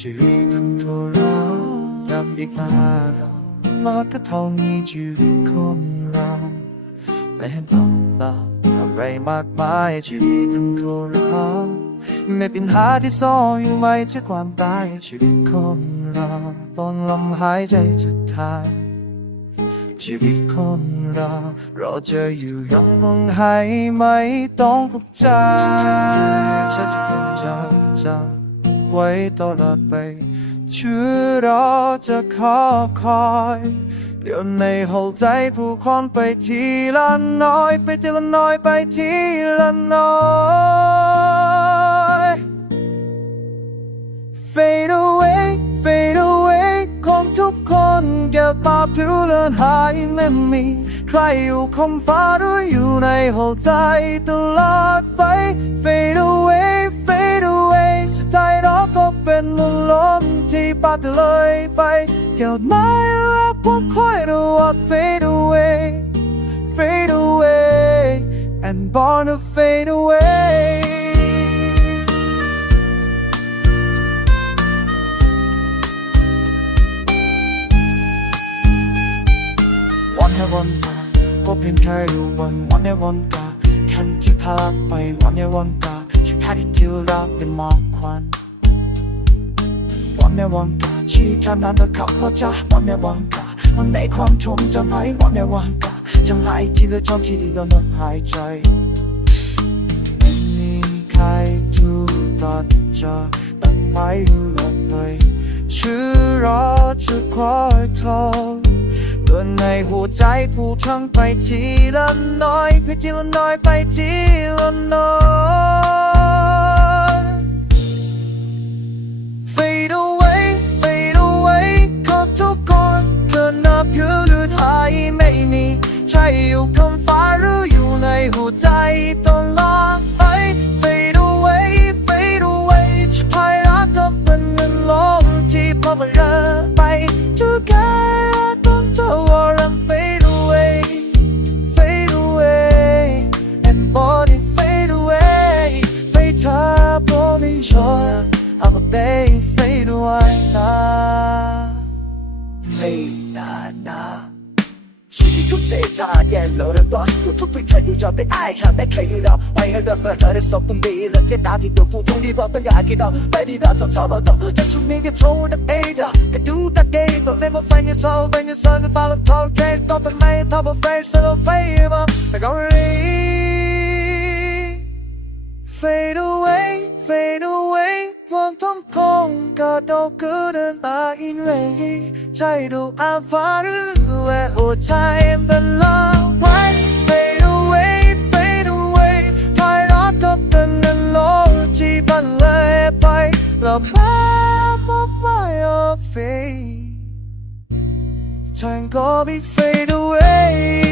ชีวิตทั้งตัวเราดำอีกมาเรามาก็เท่านี้ชีวิตคนเราไม่เห็นต้องเล่าอะไรมากมายชีวิตทั้งตัวเราไม่เป็นหาที่ซ่อนอยู่ไว้จากความตายชีวิตคนเราตอนลมหายใจสุดท้ายชีวิตคนเราเราจะอยู่ยังคงให้ไม่ต้องภูมิใจฉันคงจำจำ ไว้ตลอดไปชื่อเราจะขอคอยเดี๋ยวในหัวใจผู้คนไปทีละน้อย ไปทีละน้อยไปทีละน้อย Fade away fade away ของทุกคนแก้วตาผิวเลือนหายไม่มี ใครอยู่คมฟ้าหรืออยู่ในหัวใจตลอดไป Fade away เป็นลมลมที่ปาดเลยไปแก้วไม้และพวกค่อยรู้ว่า fade away fade away and born to fade away วันให้วันกาพบเพียงแค่ดูบนวันให้วันกาแค่ที่พาไปวันให้วันกาฉันแค่ที่ที่รักเป็นหมอกควัน วันให้วันกาชี้จำนั้นแล้วขับพอจ้าวันให้วันกาวันในความทรงจำไหนวันให้วันกาจำหายที่เลือจอมที่ดีแล้วลมหายใจไม่มีใครถูตัดจากต้นไม้อยู่หลบไปชื่อรอจะคอยทอเดินในหัวใจผู้ทั้งไปทีละน้อยไปทีละน้อยไปทีละน้อย อยู่คำฟ้าหรืออยู่ในหัวใจตลอดไป Fade away fade away จะพายรักก็เป็นเงินลมที่พอมาเรอไป Together don't tell them fade away fade away and body fade away fade up only shore of a bay fade away fade na na say tag load a bus to to to you job that I have that clear it up. I heard up but is up in the let's say that the food only up the yak it up. But it that's some about. Just to make it through the page the do the day but never find yourself when your son. Fall and tall train top the my top of face so favor. The glory fade away fade away quantum 뭔가 더 그른 아인 왜 자유로 아바르 왜 오차인 belong the palm of my face Time go be fade away